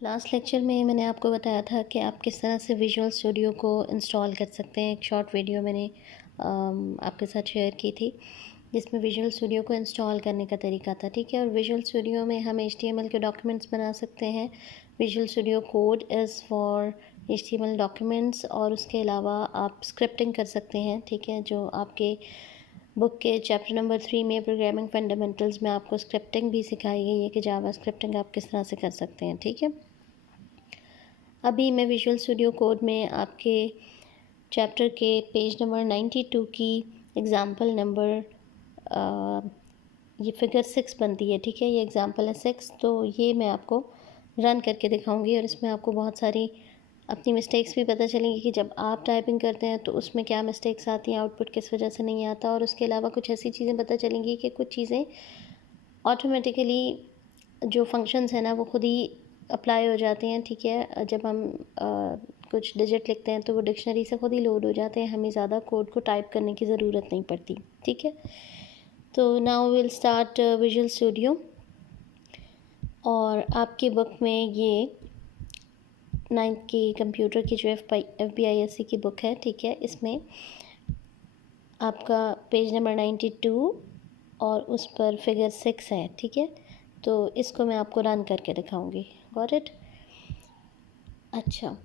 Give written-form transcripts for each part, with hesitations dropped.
Last lecture में मैंने आपको बताया था कि आप किस तरह से विजुअल स्टूडियो को इंस्टॉल कर सकते हैं। एक शॉर्ट वीडियो मैंने आपके साथ शेयर की थी जिसमें विजुअल स्टूडियो को इंस्टॉल करने का तरीका था, ठीक है। और विजुअल स्टूडियो में हम HTML के डॉक्यूमेंट्स बना सकते हैं। Visual studio code is for HTML documents, और उसके अलावा आप स्क्रिप्टिंग कर सकते हैं, ठीक है। जो आपके बुक के चैप्टर नंबर 3 में प्रोग्रामिंग फंडामेंटल्स में आपको स्क्रिप्टिंग भी सिखाई गई है कि जावा स्क्रिप्टिंग आप किस तरह से कर सकते हैं, ठीक है। अभी मैं विजुअल स्टूडियो कोड में आपके चैप्टर के पेज नंबर 92 की एग्ज़ाम्पल नंबर ये फिगर 6 बनती है, ठीक है। ये एग्ज़ाम्पल है 6, तो ये मैं आपको रन करके दिखाऊंगी और इसमें आपको बहुत सारी अपनी मिस्टेक्स भी पता चलेंगी कि जब आप टाइपिंग करते हैं तो उसमें क्या मिस्टेक्स आती हैं, आउटपुट किस वजह से नहीं आता। और उसके अलावा कुछ ऐसी चीज़ें पता चलेंगी कि कुछ चीज़ें ऑटोमेटिकली जो फंक्शंस हैं ना वो खुद ही अप्लाई हो जाते हैं, ठीक है। जब हम कुछ डिजिट लिखते हैं तो वो डिक्शनरी से खुद ही लोड हो जाते हैं, हमें ज़्यादा कोड को टाइप करने की ज़रूरत नहीं पड़ती, ठीक है। तो now will start visual studio. और आपकी बुक में ये 9th की कंप्यूटर की जो FPISC की बुक है, ठीक है। इसमें आपका पेज नंबर 92 और उस पर फिगर 6 है, ठीक है। तो इसको मैं आपको रन करके दिखाऊंगी। Got it? अच्छा,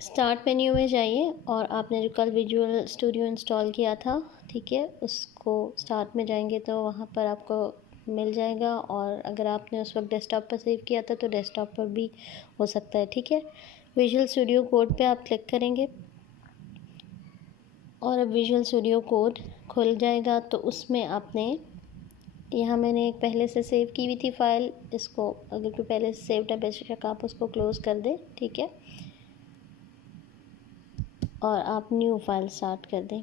स्टार्ट मेन्यू में जाइए और आपने जो कल विजुअल स्टूडियो इंस्टॉल किया था, ठीक है, उसको स्टार्ट में जाएंगे तो वहाँ पर आपको मिल जाएगा। और अगर आपने उस वक्त डेस्कटॉप पर सेव किया था तो डेस्कटॉप पर भी हो सकता है, ठीक है। विजुअल स्टूडियो कोड पे आप क्लिक करेंगे और अब विजुअल स्टूडियो कोड खुल जाएगा। तो उसमें आपने यहाँ मैंने एक पहले से सेव की हुई थी फ़ाइल, इसको अगर कोई पहले से सेव्ड है बेशक आप उसको क्लोज़ कर दें, ठीक है। और आप न्यू फाइल स्टार्ट कर दें।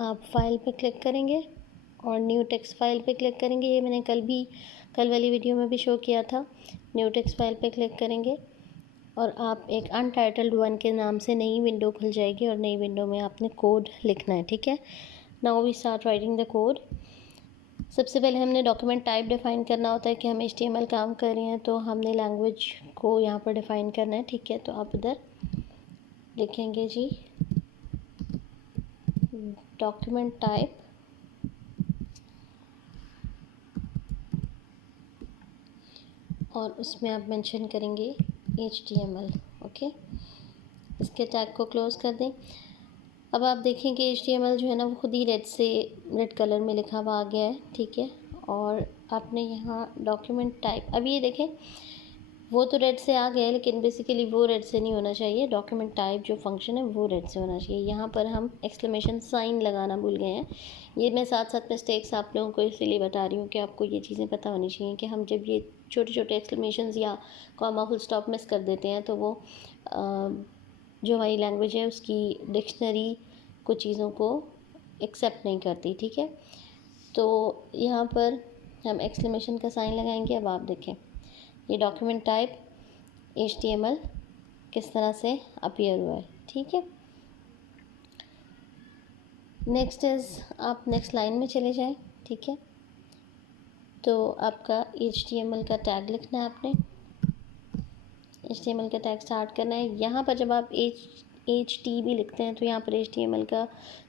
आप फाइल पे क्लिक करेंगे और न्यू टेक्स्ट फाइल पे क्लिक करेंगे। ये मैंने कल वाली वीडियो में भी शो किया था। न्यू टेक्स्ट फाइल पे क्लिक करेंगे और आप एक अनटाइटल्ड 1 के नाम से नई विंडो खुल जाएगी और नई विंडो में आपने कोड लिखना है, ठीक है। Now we start writing the code. सबसे पहले हमने डॉक्यूमेंट टाइप डिफ़ाइन करना होता है कि हम HTML काम कर रहे हैं तो हमने लैंग्वेज को यहाँ पर डिफ़ाइन करना है, ठीक है। तो आप इधर लिखेंगे जी डॉक्यूमेंट टाइप और उसमें आप मेंशन करेंगे HTML, ओके। इसके टैग को क्लोज़ कर दें। अब आप देखें कि HTML जो है ना वो खुद ही रेड कलर में लिखा हुआ आ गया है, ठीक है। और आपने यहाँ डॉक्यूमेंट टाइप, अब ये देखें वो तो रेड से आ गया है लेकिन बेसिकली वो रेड से नहीं होना चाहिए। डॉक्यूमेंट टाइप जो फंक्शन है वो रेड से होना चाहिए। यहाँ पर हम एक्सक्लेमेशन साइन लगाना भूल गए हैं। ये मैं साथ साथ मिस्टेक्स आप लोगों को इसलिए बता रही हूँ कि आपको ये चीज़ें पता होनी चाहिए कि हम जब ये छोटे छोटे एक्सक्लेमेशंस या कॉमा फुल स्टॉप मिस कर देते हैं तो वो जो हमारी लैंग्वेज है उसकी डिक्शनरी कुछ चीज़ों को एक्सेप्ट नहीं करती, ठीक है। तो यहाँ पर हम एक्सक्लेमेशन का साइन लगाएंगे। अब आप देखें ये डॉक्यूमेंट टाइप HTML किस तरह से अपीयर हुआ है, ठीक है। नेक्स्ट इज़ आप नेक्स्ट लाइन में चले जाएं, ठीक है। तो आपका HTML का टैग लिखना है आपने। HTML का टैग स्टार्ट करना है। यहाँ पर जब आप HTML लिखते हैं तो यहाँ पर HTML का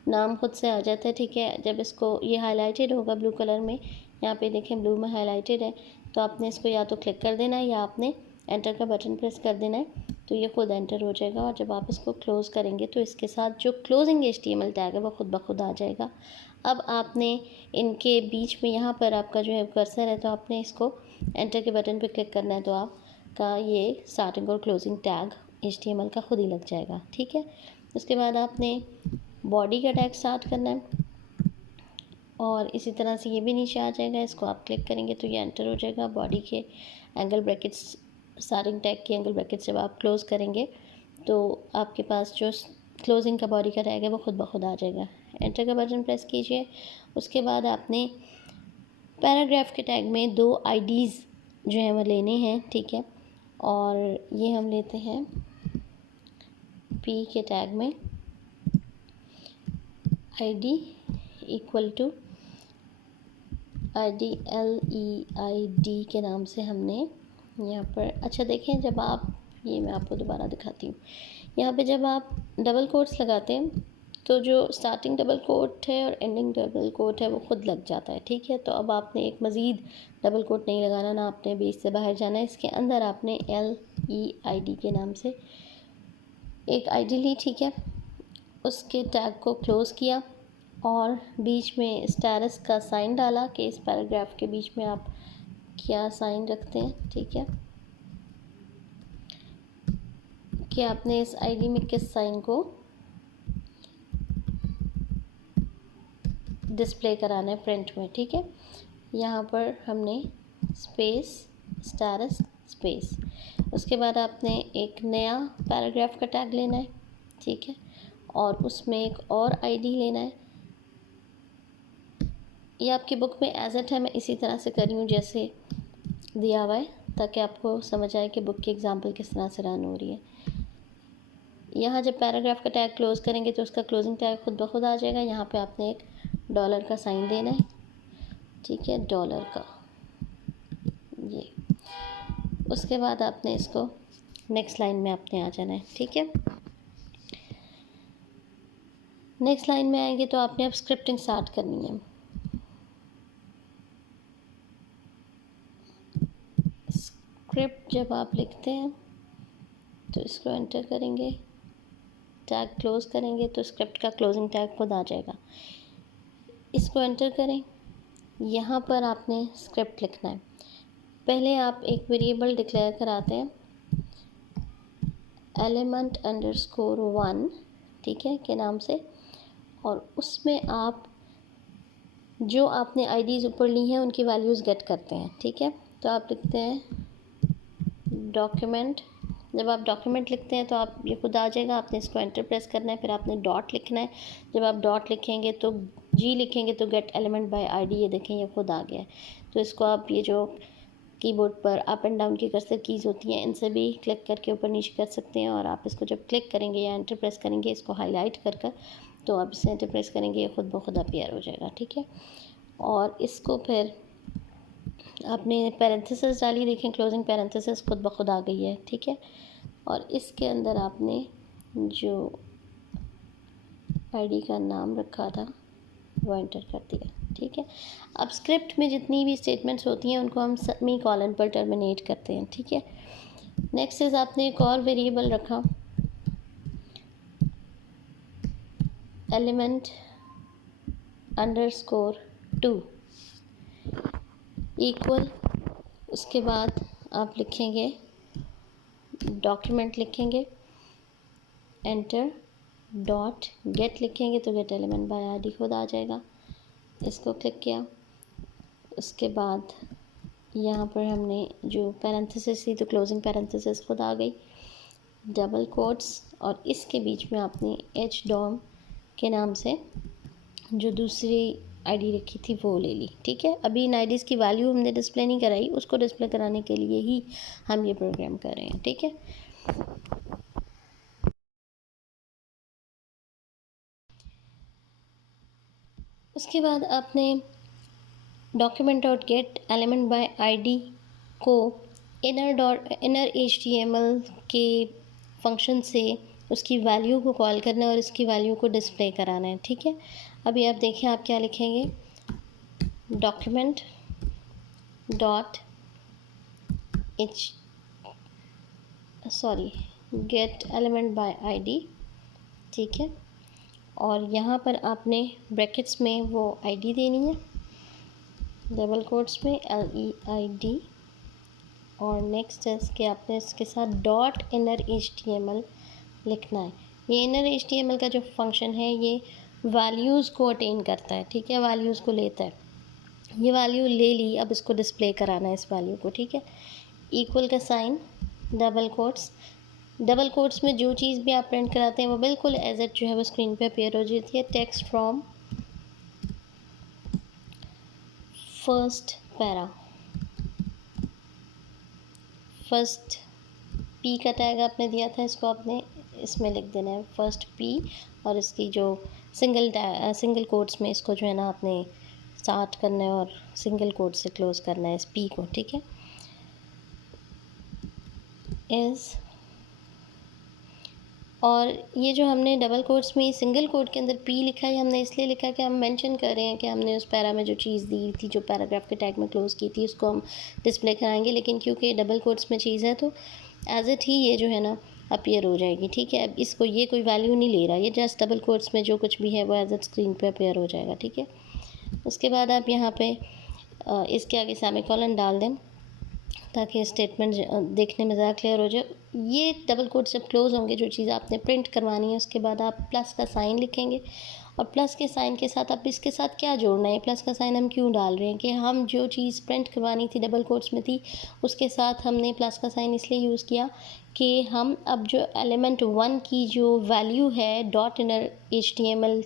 नाम खुद से आ जाता है, ठीक है। जब इसको ये हाईलाइटेड होगा ब्लू कलर में, यहाँ पे देखें ब्लू में हाईलाइटेड है, तो आपने इसको या तो क्लिक कर देना है या आपने एंटर का बटन प्रेस कर देना है, तो ये खुद एंटर हो जाएगा। और जब आप इसको क्लोज़ करेंगे तो इसके साथ जो क्लोजिंग HTML टैग है वो खुद ब खुद आ जाएगा। अब आपने इनके बीच में यहाँ पर आपका जो है कर्सर है, तो आपने इसको एंटर के बटन पर क्लिक करना है, तो आपका ये स्टार्टिंग और क्लोजिंग टैग HTML का खुद ही लग जाएगा, ठीक है। उसके बाद आपने बॉडी का टैग स्टार्ट करना है और इसी तरह से ये भी नीचे आ जाएगा। इसको आप क्लिक करेंगे तो ये एंटर हो जाएगा। बॉडी के एंगल ब्रैकेट्स, स्टार्टिंग टैग के एंगल ब्रैकेट्स जब आप क्लोज़ करेंगे तो आपके पास जो क्लोजिंग का बॉडी का टैग है वो खुद ब खुद आ जाएगा। एंटर का बटन प्रेस कीजिए। उसके बाद आपने पैराग्राफ के टैग में 2 IDs जो हैं वो लेने हैं, ठीक है। और ये हम लेते हैं P के टैग में ID इक्वल टू LEID के नाम से हमने यहाँ पर, अच्छा देखें, जब आप, ये मैं आपको दोबारा दिखाती हूँ, यहाँ पे जब आप डबल कोट्स लगाते हैं तो जो स्टार्टिंग डबल कोट है और एंडिंग डबल कोट है वो खुद लग जाता है, ठीक है। तो अब आपने एक मज़ीद डबल कोट नहीं लगाना, ना आपने बेस से बाहर जाना है। इसके अंदर आपने LEID के नाम से एक ID ली, ठीक है। उसके टैग को क्लोज़ किया और बीच में स्टैरस का साइन डाला कि इस पैराग्राफ के बीच में आप क्या साइन रखते हैं, ठीक है, कि आपने इस ID में किस साइन को डिस्प्ले कराना है प्रिंट में, ठीक है। यहाँ पर हमने स्पेस स्टैरस स्पेस, उसके बाद आपने एक नया पैराग्राफ का टैग लेना है, ठीक है, और उसमें एक और ID लेना है। ये आपकी बुक में एज इट है, मैं इसी तरह से कर रही हूँ जैसे दिया हुआ है, ताकि आपको समझ आए कि बुक की एग्जाम्पल किस तरह से रन हो रही है। यहाँ जब पैराग्राफ का टैग क्लोज़ करेंगे तो उसका क्लोजिंग टैग खुद ब खुद आ जाएगा। यहाँ पे आपने एक डॉलर का साइन देना है, ठीक है, डॉलर का, ये। उसके बाद आपने इसको नेक्स्ट लाइन में आपने आ जाना है, ठीक है। नेक्स्ट लाइन में आएंगे तो आपने अब स्क्रिप्टिंग स्टार्ट करनी है। स्क्रिप्ट जब आप लिखते हैं तो इसको एंटर करेंगे, टैग क्लोज़ करेंगे तो स्क्रिप्ट का क्लोजिंग टैग खुद आ जाएगा। इसको एंटर करें, यहाँ पर आपने स्क्रिप्ट लिखना है। पहले आप एक वेरिएबल डिक्लेयर कराते हैं element_1, ठीक है, के नाम से, और उसमें आप जो आपने IDs ऊपर ली हैं उनकी वैल्यूज़ गेट करते हैं, ठीक है। तो आप लिखते हैं डॉक्यूमेंट, जब आप डॉक्यूमेंट लिखते हैं तो आप ये खुद आ जाएगा, आपने इसको एंटर प्रेस करना है, फिर आपने डॉट लिखना है। जब आप डॉट लिखेंगे तो G लिखेंगे तो गेट एलिमेंट बाय ID, ये देखें ये खुद आ गया है। तो इसको आप, ये जो कीबोर्ड पर अप एंड डाउन की कर्सर कीज़ होती हैं, इनसे भी क्लिक करके ऊपर नीचे कर सकते हैं। और आप इसको जब क्लिक करेंगे या एंटर प्रेस करेंगे, इसको हाईलाइट कर कर, तो आप इसे एंटर प्रेस करेंगे, ये खुद ब खुद अपीयर हो जाएगा, ठीक है। और इसको फिर आपने पैरेंथेसिस डाली, देखें क्लोजिंग पैरेंथेसिस खुद ब खुद आ गई है, ठीक है। और इसके अंदर आपने जो ID का नाम रखा था वो एंटर कर दिया, ठीक है। अब स्क्रिप्ट में जितनी भी स्टेटमेंट्स होती हैं उनको हम सेमी कॉलन पर टर्मिनेट करते हैं, ठीक है। नेक्स्ट इज आपने एक और वेरिएबल रखा element_2 इक्वल, उसके बाद आप लिखेंगे डॉक्यूमेंट, लिखेंगे एंटर, डॉट गेट लिखेंगे तो गेट एलिमेंट बाय ID खुद आ जाएगा। इसको क्लिक किया, उसके बाद यहाँ पर हमने जो पैरेंथेसिस थी तो क्लोजिंग पैरेंथेसिस खुद आ गई, डबल कोट्स, और इसके बीच में आपने HDOM के नाम से जो दूसरी ID रखी थी वो ले ली, ठीक है। अभी इन IDs की वैल्यू हमने डिस्प्ले नहीं कराई, उसको डिस्प्ले कराने के लिए ही हम ये प्रोग्राम कर रहे हैं, ठीक है। उसके बाद आपने document dot gate element by ID को इनर HTML के फंक्शन से उसकी वैल्यू को कॉल करना है और इसकी वैल्यू को डिस्प्ले कराना है, ठीक है। अभी आप देखें आप क्या लिखेंगे, document dot gate element by ID, ठीक है। और यहाँ पर आपने ब्रैकेट्स में वो ID देनी है, डबल कोट्स में LEID, और नेक्स्ट है कि आपने इसके साथ डॉट इनर HTML लिखना है। ये इनर HTML का जो फंक्शन है ये वैल्यूज़ को अटेन करता है, ठीक है, वैल्यूज़ को लेता है। ये वैल्यू ले ली, अब इसको डिस्प्ले कराना है इस वैल्यू को, ठीक है। इक्वल का sign, double quotes, double quotes में जो चीज़ भी आप प्रिंट कराते हैं वो बिल्कुल एज इट जो है वो स्क्रीन पे अपीयर हो जाती है। Text from first para, first P का टैग आपने दिया था, इसको आपने इसमें लिख देना है फर्स्ट P, और इसकी जो सिंगल कोट्स में इसको जो है ना आपने स्टार्ट करना है और सिंगल कोट से क्लोज़ करना है इस पी को, ठीक है। इज़, और ये जो हमने डबल कोट्स में सिंगल कोट के अंदर पी लिखा है, हमने इसलिए लिखा कि हम मेंशन कर रहे हैं कि हमने उस पैरा में जो चीज़ दी थी, जो पैराग्राफ के टैग में क्लोज़ की थी, उसको हम डिस्प्ले कराएंगे। लेकिन क्योंकि डबल कोट्स में चीज़ है तो एज इट ही ये जो है ना अपीयर हो जाएगी, ठीक है। अब इसको ये कोई वैल्यू नहीं ले रहा, ये जस्ट डबल कोट्स में जो कुछ भी है वो एज इट स्क्रीन पे अपीयर हो जाएगा, ठीक है। उसके बाद आप यहाँ पे इसके आगे सेमीकोलन डाल दें ताकि स्टेटमेंट देखने में ज़्यादा क्लियर हो जाए। ये डबल कोट जब क्लोज होंगे, जो चीज़ आपने प्रिंट करवानी है, उसके बाद आप प्लस का साइन लिखेंगे और प्लस के साइन के साथ आप इसके साथ क्या जोड़ना है, प्लस का साइन हम क्यों डाल रहे हैं कि हम जो चीज़ प्रिंट करवानी थी डबल कोट्स में थी, उसके साथ हमने प्लस का साइन इसलिए यूज़ किया कि हम अब जो एलिमेंट 1 की जो वैल्यू है डॉट इनर HTML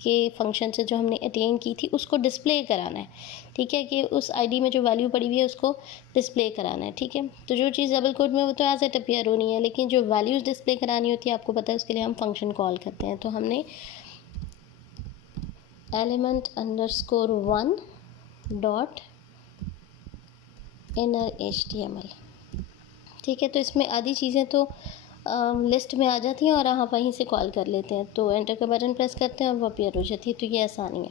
के फंक्शन से जो हमने अटेन की थी उसको डिस्प्ले कराना है, ठीक है। कि उस आईडी में जो वैल्यू पड़ी हुई है उसको डिस्प्ले कराना है, ठीक है। तो जो चीज़ डबल कोट में वो तो एज इट अपीयर होनी है, लेकिन जो वैल्यूज़ डिस्प्ले करानी होती है आपको पता है, उसके लिए हम फंक्शन कॉल करते हैं। तो हमने element_1 डॉट इनर HTML, ठीक है। तो इसमें आधी चीज़ें तो लिस्ट में आ जाती हैं और हम वहीं से कॉल कर लेते हैं, तो एंटर का बटन प्रेस करते हैं और वो अपीयर हो जाती है, तो ये आसानी है।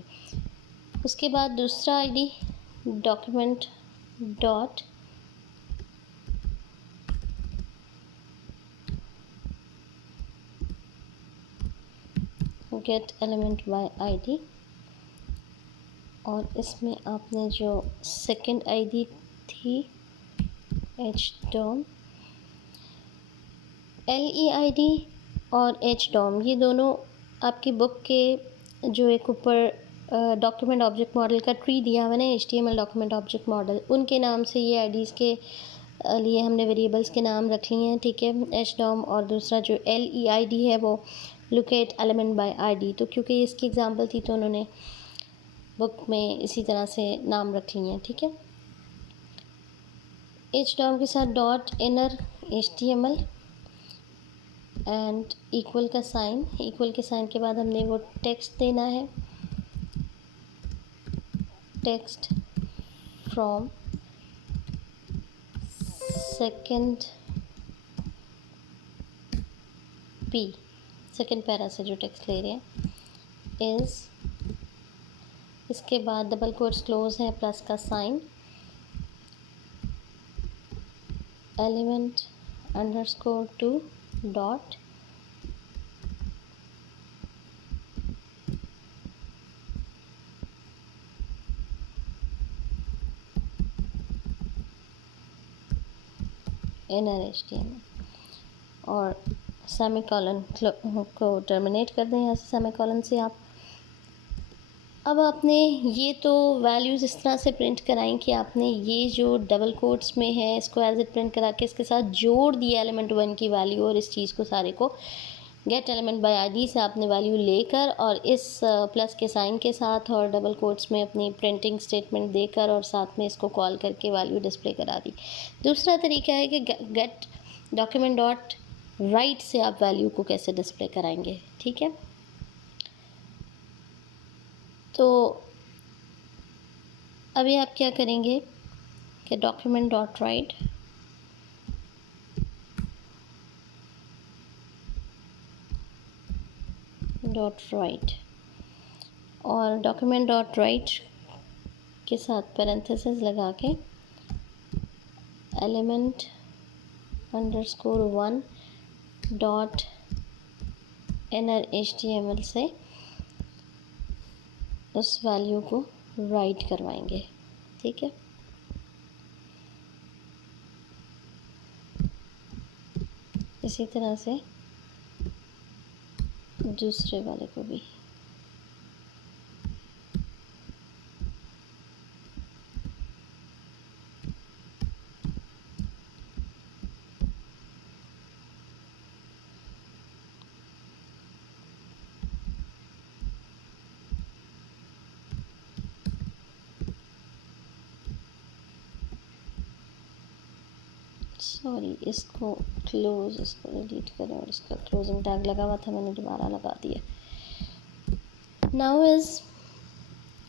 उसके बाद दूसरा ID document dot gate element by ID, और इसमें आपने जो सेकंड आईडी थी hdom, LEID और hdom, ये दोनों आपकी बुक के जो एक ऊपर डॉक्यूमेंट ऑब्जेक्ट मॉडल का ट्री दिया हुआ है ना, HTML डॉक्यूमेंट ऑब्जेक्ट मॉडल, उनके नाम से ये आईडीज़ के लिए हमने वेरिएबल्स के नाम रख लिए हैं, ठीक है। hdom और दूसरा जो LEID है वो लोकेट एलिमेंट बाय आईडी, तो क्योंकि इसकी एग्जांपल थी तो उन्होंने बुक में इसी तरह से नाम रख लिए हैं, ठीक है। hdom के साथ dot inner HTML and equal का साइन, इक्वल के साइन के बाद हमने वो टेक्स्ट देना है, text from second P, second para से जो टेक्स्ट ले रहे हैं इज़, इसके बाद डबल कोट्स क्लोज है, प्लस का sign, element_2 dot inner HTML, और सेमीकोलन को टर्मिनेट कर दें यहाँ से, सेमीकोलन से आप। अब आपने ये तो वैल्यूज़ इस तरह से प्रिंट कराएं कि आपने ये जो डबल कोट्स में है इसको एज इट प्रिंट करा के इसके साथ जोड़ दिया एलिमेंट 1 की वैल्यू, और इस चीज़ को सारे को गेट एलिमेंट बाय आईडी से आपने वैल्यू लेकर और इस प्लस के साइन के साथ और डबल कोट्स में अपनी प्रिंटिंग स्टेटमेंट देकर और साथ में इसको कॉल करके वैल्यू डिस्प्ले करा दी। दूसरा तरीका है कि गेट डॉक्यूमेंट डॉट राइट से आप वैल्यू को कैसे डिस्प्ले कराएंगे, ठीक है। तो अभी आप क्या करेंगे कि डॉक्यूमेंट डॉट राइट और डॉक्यूमेंट डॉट राइट के साथ पैरेंथेसिस लगा के element_1 डॉट इनर HTML से उस वैल्यू को राइट करवाएंगे, ठीक है। इसी तरह से दूसरे वाले को भी। सॉरी, इसको डिलीट करें और इसका क्लोजिंग टैग लगा हुआ था, मैंने दोबारा लगा दिया। नाउ इज़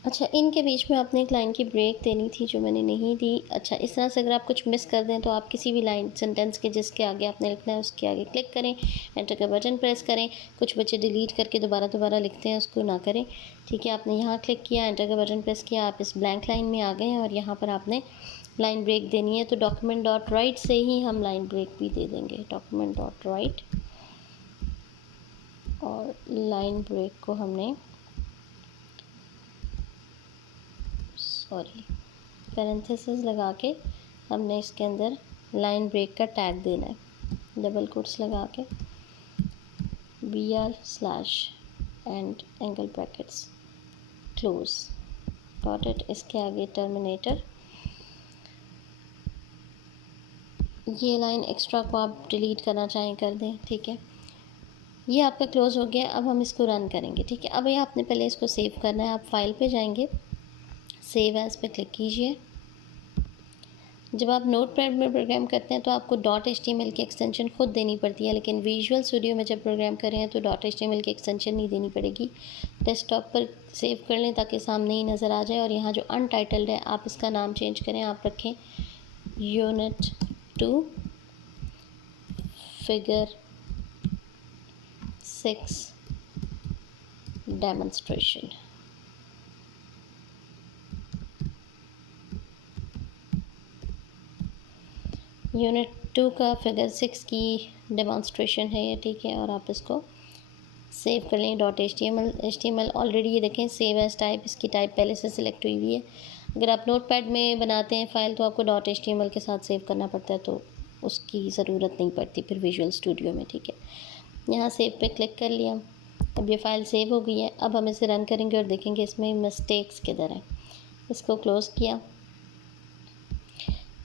अच्छा, इनके बीच में आपने एक लाइन की ब्रेक देनी थी जो मैंने नहीं दी। अच्छा, इस तरह से अगर आप कुछ मिस कर दें तो आप किसी भी लाइन सेंटेंस के जिसके आगे आपने लिखना है उसके आगे क्लिक करें, एंटर का बटन प्रेस करें। कुछ बच्चे डिलीट करके दोबारा लिखते हैं, उसको ना करें। ठीक है, आपने यहाँ क्लिक किया, एंटर का बटन प्रेस किया, आप इस ब्लैंक लाइन में आ गए हैं और यहाँ पर आपने लाइन ब्रेक देनी है। तो डॉक्यूमेंट डॉट राइट से ही हम लाइन ब्रेक भी दे देंगे। डॉक्यूमेंट डॉट राइट और लाइन ब्रेक को हमने पैरेंथेसिस लगा के हमने इसके अंदर लाइन ब्रेक का टैग देना है। डबल कोट्स लगा के BR/ and angle brackets close dot it, इसके आगे टर्मिनेटर। ये लाइन एक्स्ट्रा को आप डिलीट करना चाहें कर दें। ठीक है, ये आपका क्लोज हो गया। अब हम इसको रन करेंगे। ठीक है, अब ये आपने पहले इसको सेव करना है। आप फाइल पे जाएंगे, सेव एज पे क्लिक कीजिए। जब आप नोटपैड में प्रोग्राम करते हैं तो आपको .html की एक्सटेंशन खुद देनी पड़ती है, लेकिन विजुअल स्टूडियो में जब प्रोग्राम कर रहे हैं तो .html की एक्सटेंशन नहीं देनी पड़ेगी। डेस्कटॉप पर सेव कर लें ताकि सामने ही नज़र आ जाए। और यहाँ जो अनटाइटल्ड है आप इसका नाम चेंज करें, आप रखें यूनिट 2 फिगर 6 डेमोन्स्ट्रेशन। यूनिट 2 का फिगर 6 की डेमोन्स्ट्रेशन है ये। ठीक है, और आप इसको सेव कर लें। .html ऑलरेडी ये देखें सेव एज टाइप, इसकी टाइप पहले से सिलेक्ट हुई हुई है। अगर आप नोटपैड में बनाते हैं फ़ाइल तो आपको .html के साथ सेव करना पड़ता है, तो उसकी ज़रूरत नहीं पड़ती फिर विजुअल स्टूडियो में। ठीक है, यहाँ सेव पे क्लिक कर लिया। अब ये फ़ाइल सेव हो गई है। अब हम इसे रन करेंगे और देखेंगे इसमें मिस्टेक्स किधर हैं। इसको क्लोज़ किया।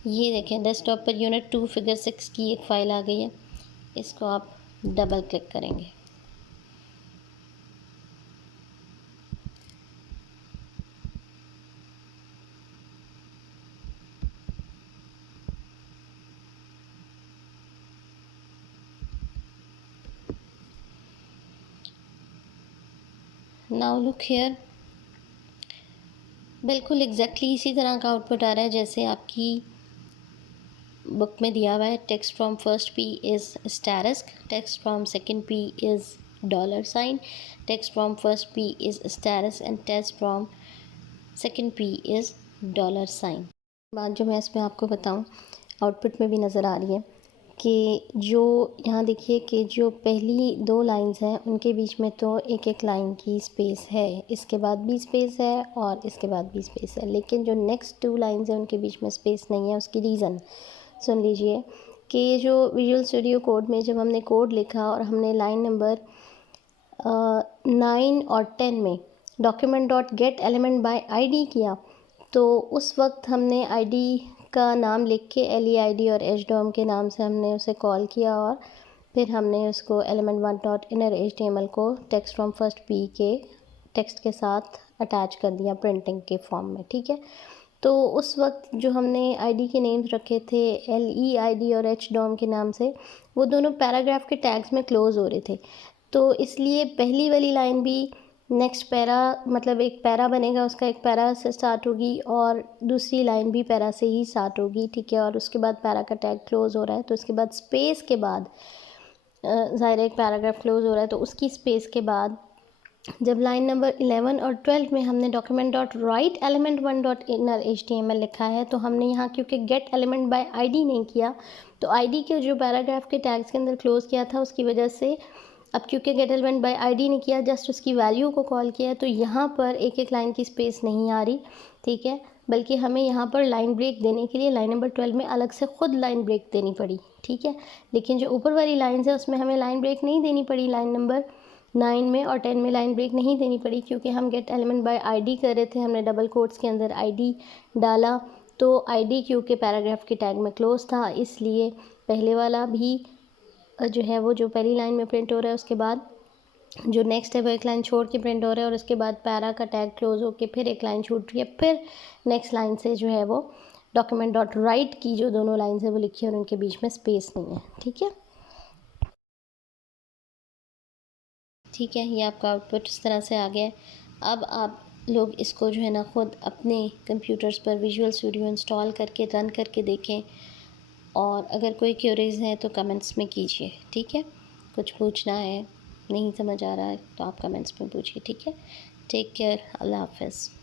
ये देखें डेस्कटॉप पर यूनिट 2 फिगर 6 की एक फ़ाइल आ गई है। इसको आप डबल क्लिक करेंगे। नाउ लुक हियर, बिल्कुल एग्जैक्टली इसी तरह का आउटपुट आ रहा है जैसे आपकी बुक में दिया हुआ है। Text from first P is asterisk, text from second P is $, text from first P is asterisk and text from second P is $। बात जो मैं इसमें आपको बताऊं आउटपुट में भी नज़र आ रही है कि जो यहाँ देखिए कि जो पहली 2 लाइंस हैं उनके बीच में तो एक एक लाइन की स्पेस है, इसके बाद भी स्पेस है और इसके बाद भी स्पेस है, लेकिन जो नेक्स्ट 2 लाइंस हैं उनके बीच में स्पेस नहीं है। उसकी रीज़न सुन लीजिए कि जो विजुअल स्टूडियो कोड में जब हमने कोड लिखा और हमने लाइन नंबर 9 और 10 में document dot gate element by ID किया, तो उस वक्त हमने ID का नाम लिख के LEID और HDOM के नाम से हमने उसे कॉल किया और फिर हमने उसको element1 डॉट इनर HTML को टेक्स्ट फ्रॉम फर्स्ट P के टेक्स्ट के साथ अटैच कर दिया प्रिंटिंग के फॉर्म में। ठीक है, तो उस वक्त जो हमने ID के नेम्स रखे थे LEID और HDOM के नाम से, वो दोनों पैराग्राफ के टैग्स में क्लोज़ हो रहे थे। तो इसलिए पहली वाली लाइन भी नेक्स्ट पैरा, मतलब एक पैरा बनेगा उसका, एक पैरा से स्टार्ट होगी और दूसरी लाइन भी पैरा से ही स्टार्ट होगी। ठीक है, और उसके बाद पैरा का टैग क्लोज़ हो रहा है तो इसके बाद स्पेस के बाद ज़ाहिर एक पैराग्राफ क्लोज़ हो रहा है तो उसकी स्पेस के बाद जब लाइन नंबर 11 और 12 में हमने document dot right element1 dot inner HTML लिखा है, तो हमने यहाँ क्योंकि गेट एलिमेंट बाय ID नहीं किया तो ID के जो पैराग्राफ के टैग्स के अंदर क्लोज़ किया था उसकी वजह से अब क्योंकि गेट एलिमेंट बाय ID नहीं किया, जस्ट उसकी वैल्यू को कॉल किया, तो यहाँ पर एक एक लाइन की स्पेस नहीं आ रही। ठीक है, बल्कि हमें यहाँ पर लाइन ब्रेक देने के लिए लाइन नंबर 12 में अलग से ख़ुद लाइन ब्रेक देनी पड़ी। ठीक है, लेकिन जो ऊपर वाली लाइन है उसमें हमें लाइन ब्रेक नहीं देनी पड़ी। लाइन नंबर 9 में और 10 में लाइन ब्रेक नहीं देनी पड़ी क्योंकि हम गेट एलिमेंट बाय ID कर रहे थे। हमने डबल कोट्स के अंदर ID डाला, तो ID क्योंकि पैराग्राफ के टैग में क्लोज था, इसलिए पहले वाला भी जो है वो जो पहली लाइन में प्रिंट हो रहा है उसके बाद जो नेक्स्ट है वो एक लाइन छोड़ के प्रिंट हो रहा है और उसके बाद पैरा का टैग क्लोज होके फिर एक लाइन छूट रही है, फिर नेक्स्ट लाइन से जो है वो डॉक्यूमेंट डॉट राइट की जो दोनों लाइन है वो लिखी है और उनके बीच में स्पेस नहीं है। ठीक है, ठीक है, ये आपका आउटपुट इस तरह से आ गया है। अब आप लोग इसको जो है ना ख़ुद अपने कंप्यूटर्स पर विजुअल स्टूडियो इंस्टॉल करके रन करके देखें। और अगर कोई क्वेरीज़ हैं तो कमेंट्स में कीजिए, ठीक है। कुछ पूछना है, नहीं समझ आ रहा है तो आप कमेंट्स में पूछिए, ठीक है। टेक केयर, अल्लाह हाफ़िज़।